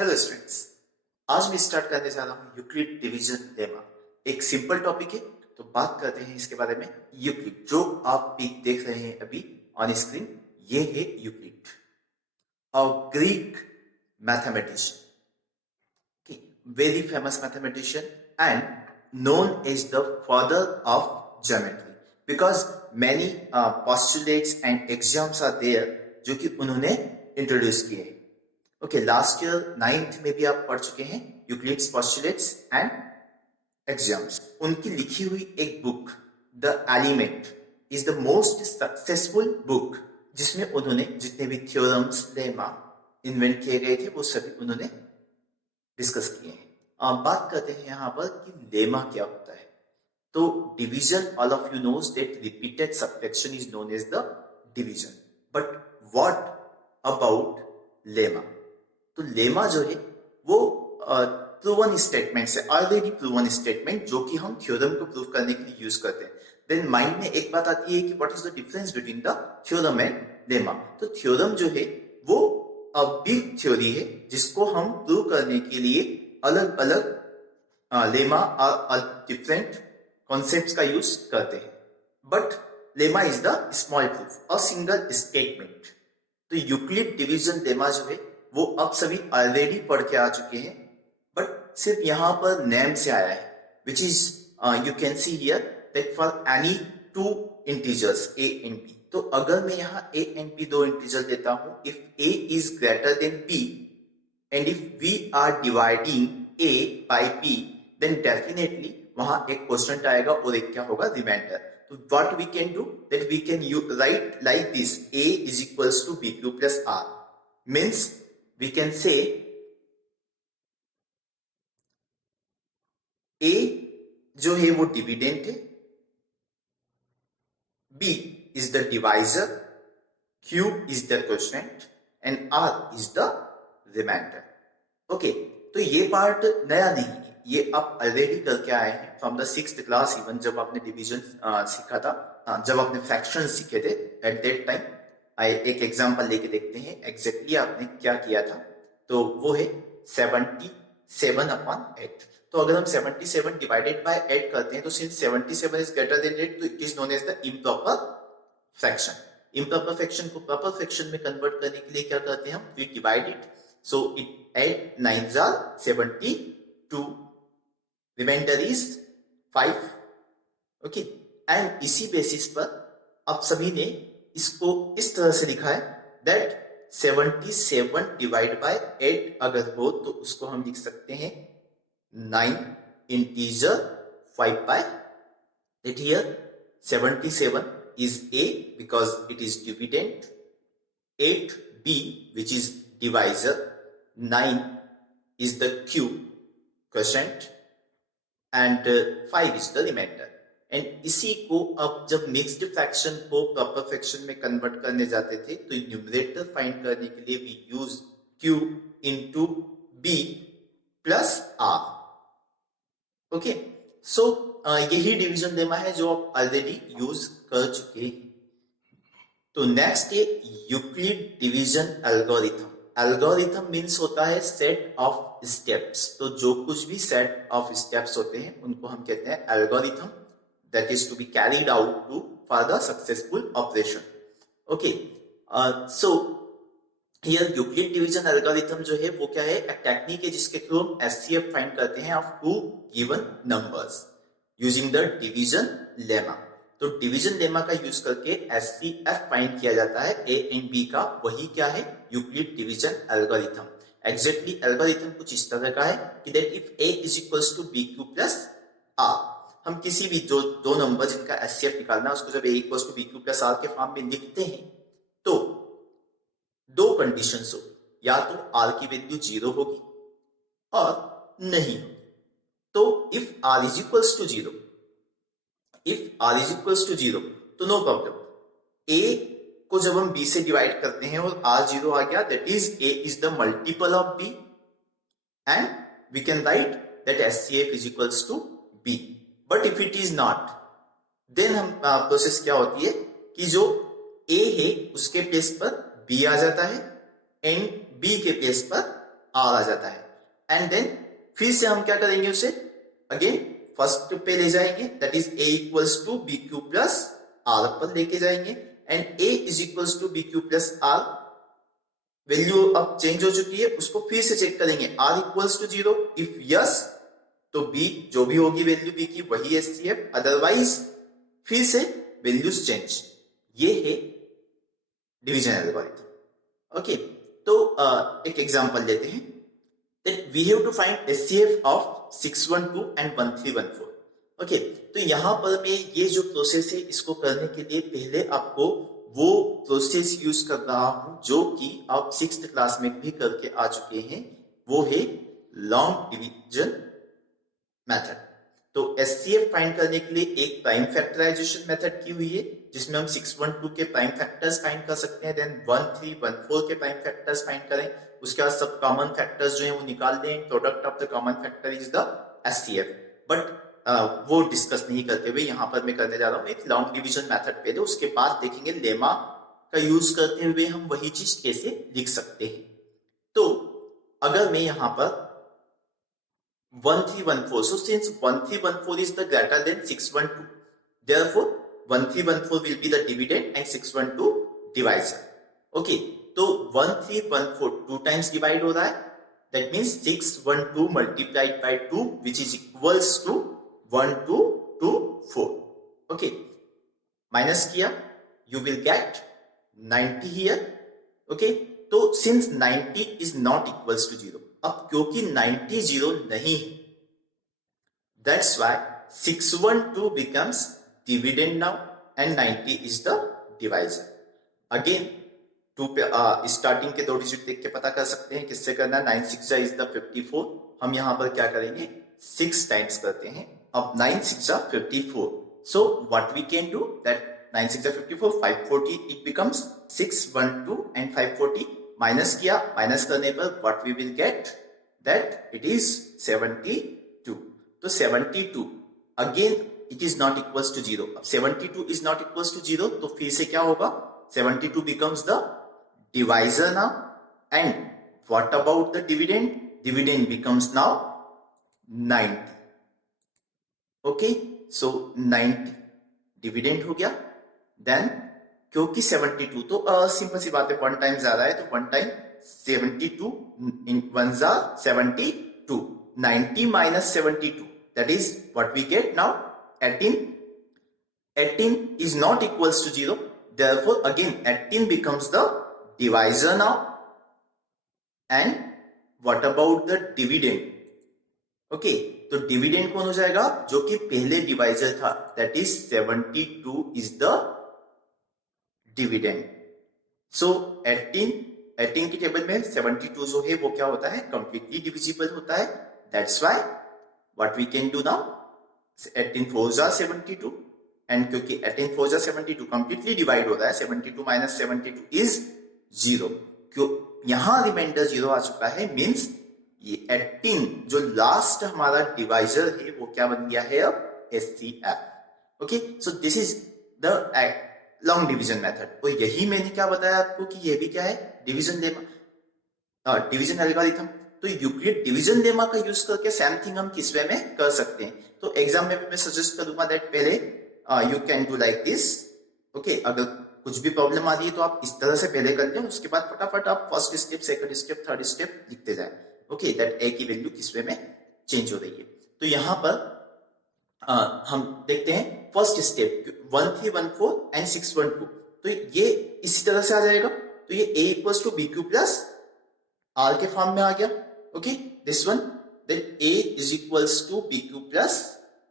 Hello students, आज मैं start करने जा रहा हूँ यूक्लिड डिवीजन लेमा। एक सिंपल टॉपिक है, तो बात करते हैं इसके बारे में। यूक्लिड जो आप पिक देख रहे हैं अभी ऑन स्क्रीन, ये है Euclid, a Greek mathematician, very famous mathematician and known as the father of geometry because many postulates and axioms are there जो कि उन्होंने इंट्रोड्यूस किए हैं। ओके, लास्ट ईयर 9th में भी आप पढ़ चुके हैं यूक्लिड्स पोस्टुलेट्स एंड एक्सियम्स। उनकी लिखी हुई एक book the element is the most successful book, जिसमें उन्होंने जितने भी थ्योरम्स लेमा इन्वेंट किए गए थे वो सभी उन्होंने डिस्कस किए हैं। बात करते हैं यहाँ पर कि लेमा क्या होता है। तो division, all of you knows that repeated subtraction is known as the division, but what about lemma? तो लेमा जो है वो प्रूवन स्टेटमेंट है, ऑलरेडी प्रूवन स्टेटमेंट, जो कि हम थ्योरम को प्रूव करने के लिए यूज करते हैं। देन माइंड में एक बात आती है कि what is the difference between the theorem and lemma. तो थ्योरम जो है वो बिग थ्योरी है जिसको हम प्रूव करने के लिए अलग अलग लेमा और डिफरेंट कॉन्सेप्ट्स का यूज करते हैं। But lemma is the small proof, a single statement. तो यूक्लिड डिवीजन लेमा जो है वो अब सभी ऑलरेडी पढ़ के आ चुके हैं, बट सिर्फ यहां पर नेम से आया है, which is you can see here that for any two integers a and b। तो अगर मैं यहाँ a एंड b दो इंटीजर देता हूं, if a is greater than b and if we are dividing a by b, then definitely वहां एक question आएगा और एक क्या होगा, रिमाइंडर। तो what we can do that we can write like this, a is equals to bq plus r, means we can say A जो है वो डिविडेंट है, B is the divisor, Q is the quotient and R is the remainder. Okay, तो ये part नया नहीं है, ये आप ऑलरेडी करके आए हैं from the 6th class. Even जब आपने डिवीजन सीखा था, जब आपने फ्रैक्शन सीखे थे, एट दैट टाइम एक एग्जांपल लेके देखते हैं एग्जैक्टली आपने क्या किया था। तो वो है 77/8। तो अगर हम 77 डिवाइडेड बाय 8 करते हैं, तो सिंस 77 इज ग्रेटर देन 8, तो it is known as the improper fraction. Improper fraction को प्रॉपर फ्रैक्शन में कन्वर्ट करने के लिए क्या करते हैं हम, we divide it, so it 8 9s are 72, remainder is 5। Okay, and इसी बेसिस पर आप सभी ने इसको इस तरह से लिखा है दैट 77 डिवाइड बाय 8 अगर हो तो उसको हम लिख सकते हैं 9 integer 5 by 8। Here 77 is a because it is dividend, 8 b which is divisor, 9 is the q quotient and 5 is the remainder। And इसी को अब जब मिक्स्ड फ्रैक्शन को प्रॉपर फ्रैक्शन में कन्वर्ट करने जाते थे, तो न्यूमरेटर फाइंड करने के लिए we use q into b plus r। Okay, so यही डिवीजन लेमा है जो आप ऑलरेडी यूज कर चुके हैं। तो नेक्स्ट है Euclid division algorithm. Algorithm means होता है सेट ऑफ स्टेप्स। तो जो कुछ भी सेट ऑफ स्टेप्स होते हैं उनको हम कहते हैं algorithm, that is to be carried out to for the successful operation। okay, so here Euclid division algorithm जो है वो क्या है, एक टेक्निक है जिसके थ्रू हम SCF फाइंड करते हैं of two given numbers using the division lemma. तो डिवीजन लेमा का यूज करके SCF फाइंड किया जाता है A एंड B का, वही क्या है, Euclid division algorithm. Exactly algorithm कुछ इस तरह का है कि that if A is equals to BQ plus R, हम किसी भी जो दो नंबर जिनका SCF निकालना है उसको जब A equals to BQ plus R के फॉर्म में लिखते हैं, तो दो कंडीशंस हो, या तो R की वैल्यू 0 होगी और नहीं होगी। तो if R is equals to 0, if R is equals to 0 तो नो प्रॉब्लम। A को जब हम B से डिवाइड करते हैं और R 0 आ गया, that is A is the multiple of B and we can write that SCF is equals to B। But if it is not, then हम प्रोसेस क्या होती है कि जो A है उसके प्लेस पर B आ जाता है एंड B के प्लेस पर आर आ जाता है। एंड देन फिर से हम क्या करेंगे, उसे अगेन फर्स्ट पे ले जाएंगे, that is a equals to B Q plus R पर लेके जाएंगे, and a is equals to B Q plus R. Value अब चेंज हो चुकी है, उसको फिर से चेक करेंगे, r equals to 0, if yes तो b जो भी होगी वैल्यू b की वही एचसीएफ, अदरवाइज फिर से वैल्यूज चेंज। ये है डिवीजन एल्गोरिथम। ओके, तो एक एग्जांपल लेते हैं, that we have to find HCF of 612 and 1314। Okay, तो यहां पर मैं ये जो प्रोसेस है इसको करने के लिए पहले आपको वो प्रोसेस यूज कर रहा हूं जो कि आप 6th क्लास में भी करके आ चुके हैं, वो है लॉन्ग डिवीजन मेथड। तो HCF फाइंड करने के लिए एक प्राइम फैक्टराइजेशन मेथड की हुई है जिसमें हम 612 के प्राइम फैक्टर्स फाइंड कर सकते हैं, देन 1314 के प्राइम फैक्टर्स फाइंड करें, उसके बाद सब कॉमन फैक्टर्स जो है वो निकाल दें, product of the common factor is the HCF। But वो डिस्कस नहीं करते हुए यहां पर मैं करने जा रहा हूं एक लॉन्ग डिवीजन मेथड पहले, उसके बाद देखेंगे लेमा का यूज करते हुए हम वही चीज कैसे लिख सकते हैं। तो अगर मैं यहां पर 1314, so since 1314 is the greater than 612, therefore 1314 will be the dividend and 612 divisor। okay, तो 1314 2 times divide हो रहा है, that means 612 multiplied by 2 which is equals to 1224। okay, minus किया you will get 90 here। okay, तो since 90 is not equals to 0, अब क्योंकि 90 0 नहीं है, that's why 612 becomes dividend now and 90 is the divisor। again starting के 2 digit देख के पता कर सकते हैं किससे करना है, 9 6 इज द 54। हम यहां पर क्या करेंगे, 6 टाइम्स करते हैं, अब 9 6 54, so what we can do that 9 6 54, 540 it becomes 612 and 540 minus किया, माइनस करने पर what we will get that it is 72। तो 72 again it is not equals to 0, अब 72 is not equals to 0 तो फिर से क्या होगा, 72 becomes the divisor now, and what about the dividend, dividend becomes now 90। okay, so 90 dividend हो गया, then क्योंकि 72 तो सिंपल सी बात है, 1 टाइम ज्यादा है तो 1 टाइम 72 इन 1 जा 72, 90 minus 72 that is what we get now 18। 18 is not equals to 0, therefore again 18 becomes the divisor now, and what about the dividend। okay, तो डिविडेंड कौन हो जाएगा, जो कि पहले डिवाइजर था, that is 72 is the dividend. So 18 की table में 72 जो है वो क्या होता है, कंप्लीटली डिविजिबल होता है, that's why what we can do now, 18 4 जा 72, एंड क्योंकि 18 4 जा 72 कंप्लीटली डिवाइड होता है, 72 माइनस 72 इज 0। क्यों यहां रिमाइंडर 0 आ चुका है, मींस ये 18 जो लास्ट हमारा डिवाइजर है वो क्या बन गया है अब HCF। Okay, so this is the long division method. और यही मैंने क्या बताया आपको कि ये भी क्या है, डिवीजन लेमा, डिवीजन एल्गोरिथम। तो यूक्लिड डिवीजन लेमा का यूज करके सेम थिंग हम किस वे में कर सकते हैं। तो एग्जाम में मैं सजेस्ट करूंगा दैट पहले you can do like this. Okay, अगर कुछ भी प्रॉब्लम आ रही है तो आप इस तरह से पहले कर लें, उसके बाद फटाफट आप first step, second step, third step लिखते जाएं। ओके, दैट ए की वैल्यू किस वे में चेंज हो रही है। तो यहां पर हम देखते हैं फर्स्ट स्टेप 1314 एंड 612, तो ये इसी तरह से आ जाएगा। तो ये a equals to B Q plus R के फॉर्म में आ गया। Okay, this one, then a is equals to B Q plus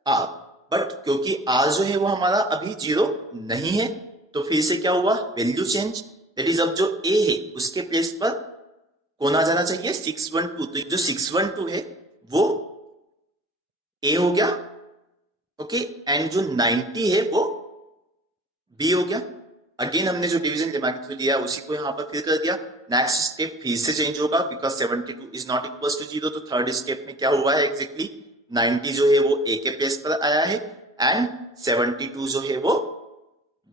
R, but क्योंकि r जो है वो हमारा अभी 0 नहीं है तो फिर से क्या हुआ, वैल्यू चेंज, दैट इज अब जो a है उसके प्लेस पर कौन आ जाना चाहिए, 612। तो जो 612 है वो a हो गया। ओके, एंड जो 90 है वो b हो गया। अगेन हमने जो डिवीजन लेमा के थ्रू दिया उसी को यहां पर फिल कर दिया। नेक्स्ट स्टेप फिर से चेंज होगा because 72 is not equal to 0। तो थर्ड स्टेप में क्या हुआ है एग्जैक्टली, 90 जो है वो a के प्लेस पर आया है एंड 72 जो है वो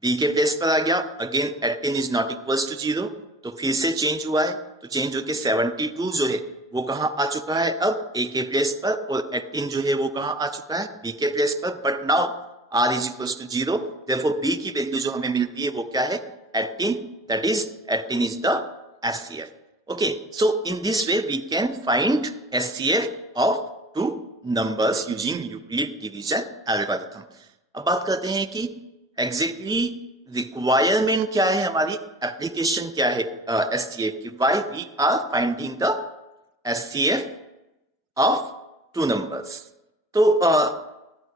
b के प्लेस पर आ गया। Again 18 is not equal to 0, तो फिर से चेंज हुआ है, तो चेंज होके 72 जो है वो कहाँ आ चुका है अब ए के प्लेस पर, और 18 जो है वो कहाँ आ चुका है बी के प्लेस पर। But now r is equal to 0, therefore b की वैल्यू जो हमें मिलती है वो क्या है 18, that is 18 is the SCF. Okay, so in this way we can find SCF of two numbers using Euclid division algorithm. अब बात करते हैं कि exactly requirement क्या है, हमारी application क्या है SCF की, why we are finding the SCF of two numbers. तो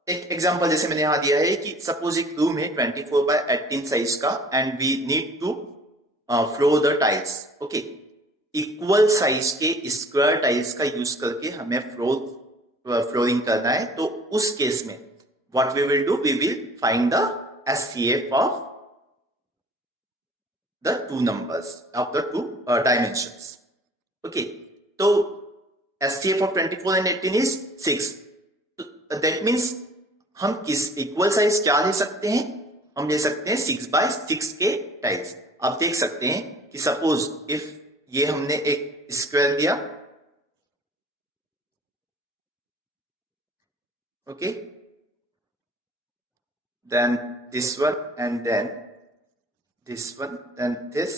एक एग्जांपल जैसे मैंने यहां दिया है कि सपोज एक रूम है 24/18 साइज का and we need to floor the tiles. Okay, equal size के स्क्वायर टाइल्स का यूज करके हमें फ्लोरिंग करना है. तो उस केस में what we will do, we will find the SCF of the two numbers of the two dimensions. Okay, तो SCF of 24 and 18 is 6. That means हम किस इक्वल साइज क्या ले सकते हैं, हम ले सकते हैं 6/6 के टाइल्स. आप देख सकते हैं कि सपोज इफ ये हमने एक स्क्वायर लिया, okay, then this one and then this one, then this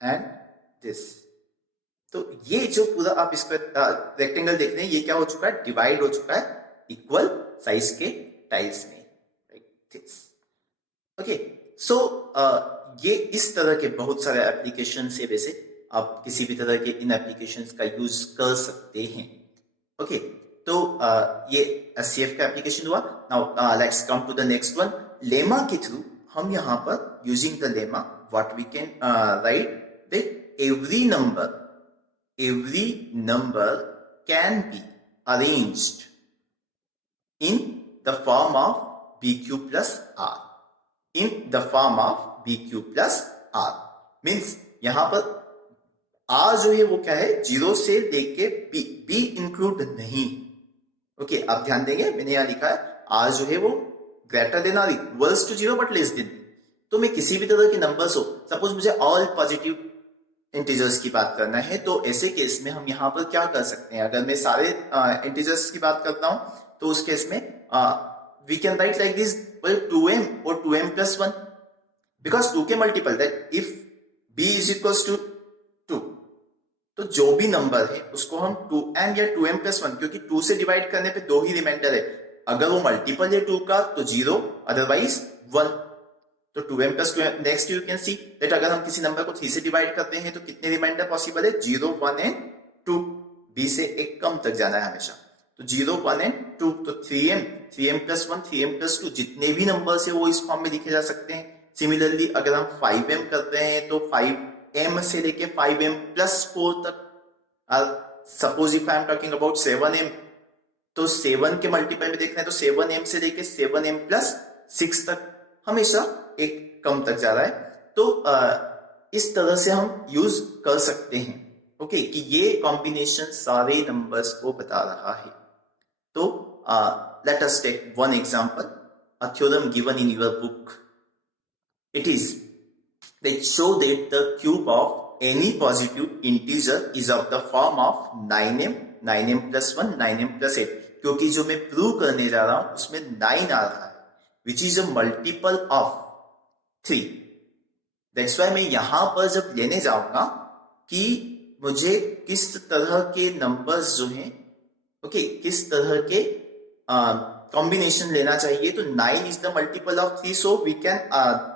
and this. तो ये जो पूरा आप इसका रेक्टेंगल देख रहे हैं, ये क्या हो चुका है, डिवाइड हो चुका है इक्वल साइज के टाइल्स में, लाइक दिस. ओके, सो ये इस तरह के बहुत सारे एप्लीकेशन है. वैसे आप किसी भी तरह के इन एप्लीकेशंस का यूज कर सकते हैं. ओके, तो ये SCF का एप्लीकेशन हुआ. Now let's come to the next one. Lemma के थ्रू हम यहाँ पर using the lemma what we can write that every number can be arranged in the form of BQ plus R. In the form of BQ plus R means यहाँ पर R जो है वो क्या है, 0 से लेके B इंक्लूड नहीं. ओके, आप ध्यान देंगे मैंने यहाँ लिखा है R जो है वो ग्रेटर देन और equals to 0 but less than. तो मैं किसी भी तरह के नंबर्स हो, सपोज मुझे ऑल पॉजिटिव इंटीजर्स की बात करना है, तो ऐसे केस में हम यहाँ पर क्या कर सकते हैं, अगर मैं सारे इंटीजर्स की बात करता हूं तो उस केस में we can write like this 2m और 2m plus 1 बिकॉज 2 के multiple that if b is equals to 2, तो जो भी नंबर है उसको हम 2m या 2m plus 1, क्योंकि 2 से डिवाइड करने पे 2 ही रिमाइंडर है, अगर वो मल्टीपल है 2 का तो 0, अदरवाइज 1. तो 2m plus 2m. Next you can see that अगर हम किसी नंबर को 3 से डिवाइड करते हैं तो कितने रिमाइंडर पॉसिबल है, 0, 1 एंड 2. b से एक कम तक जाना है हमेशा, तो 0, 1 एंड 2. तो 3m plus 1, 3m plus 2, जितने भी नंबर्स है वो इस फॉर्म में लिखे जा सकते हैं. सिमिलरली अगर हम 5m कर रहे हैं तो 5m से लेके 5m plus 4 तक. Suppose if I am talking about 7m, तो 7 के मल्टीपल में देखना है तो 7m से लेके 7m plus 6 तक हमेशा एक कम तक जा रहा है. तो इस तरह से हम यूज कर सकते हैं. ओके, कि ये कॉम्बिनेशन सारे नंबर्स को बता रहा है. तो let us take one example, a theorem given in your book. It is that show that the cube of any positive integer is of the form of 9m, 9m plus 1, 9m plus 8. क्योंकि जो मैं prove करने जा रहा हूं उसमें 9 आ रहा है, which is a multiple of 3. That's why मैं यहां पर जब लेने जाऊंगा कि मुझे किस तरह के नंबर्स जो हैं, ओके, किस तरह के कॉम्बिनेशन लेना चाहिए, तो 9 is the multiple of 3, so we can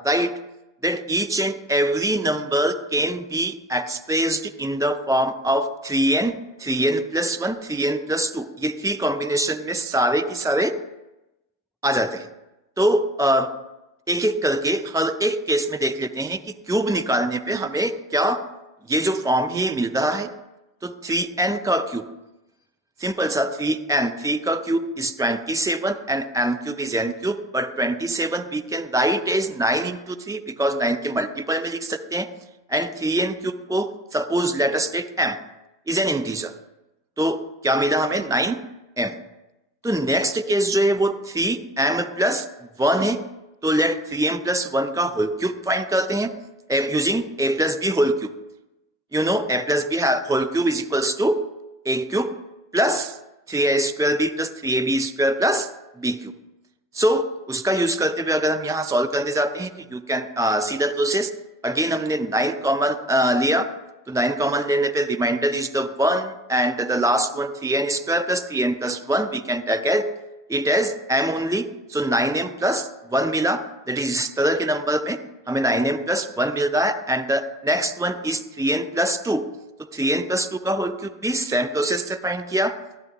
write that each and every number can be expressed in the form of 3n, 3n plus 1, 3n plus 2. ये 3 कॉम्बिनेशन में सारे की सारे आ जाते हैं. तो एक एक करके हर एक केस में देख लेते हैं कि क्यूब निकालने पे हमें क्या ये जो फॉर्म है मिल रहा है. तो 3n का क्यूब, सिंपल सा 3n, 3 का cube is 27 and n cube is n cube, but 27 we can write as 9 into 3 because 9 के मल्टीपल में लिख सकते हैं. एंड 3n क्यूब को suppose let us take m is an integer, तो क्या मिला हमें 9m. तो नेक्स्ट केस जो है वो 3m plus 1 है, तो लेट 3m plus 1 का होल क्यूब फाइंड करते हैं using a plus b whole cube. you know a plus b whole cube is equals to a cube plus 3a square b plus 3ab square plus b cube. So उसका use करते हुए अगर हम यहाँ solve करने जाते हैं तो you can see the process. Again हमने 9 कॉमन लिया, तो 9 कॉमन लेने पे remainder is the 1 and the last one 3n square plus 3n plus 1 we can take it as m only. So 9m plus 1 मिला, दैट इज इस तरह के number में हमें 9m प्लस 1 मिल रहा है. And the next one is 3n plus 2. तो 3n plus 2 का होल क्यूब भी सेम प्रोसेस से फाइंड किया.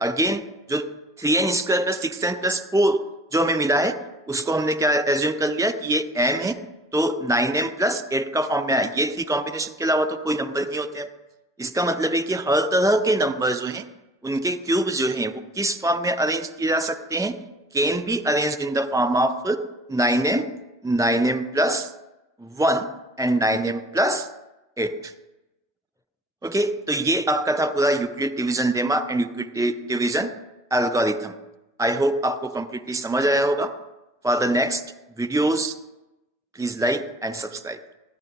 अगेन जो 3n square plus 6n plus 4 जो हमें मिला है उसको हमने क्या एज्यूम कर लिया कि ये m है, तो 9m प्लस 8 का फॉर्म में आया. ये 3 कॉम्बिनेशन के अलावा तो कोई नंबर नहीं होते हैं. इसका मतलब है कि हर तरह के नंबर जो हैं उनके क्यूब जो हैं वो किस फॉर्म में अरेंज किए जा सकते हैं, can be arranged in the form of 9m, 9m plus 1 and 9m plus 8. Okay, तो ये आपका था पूरा Euclid division lemma and Euclid division algorithm. I hope आपको कंप्लीटली समझ आया होगा. For the next videos please like and subscribe.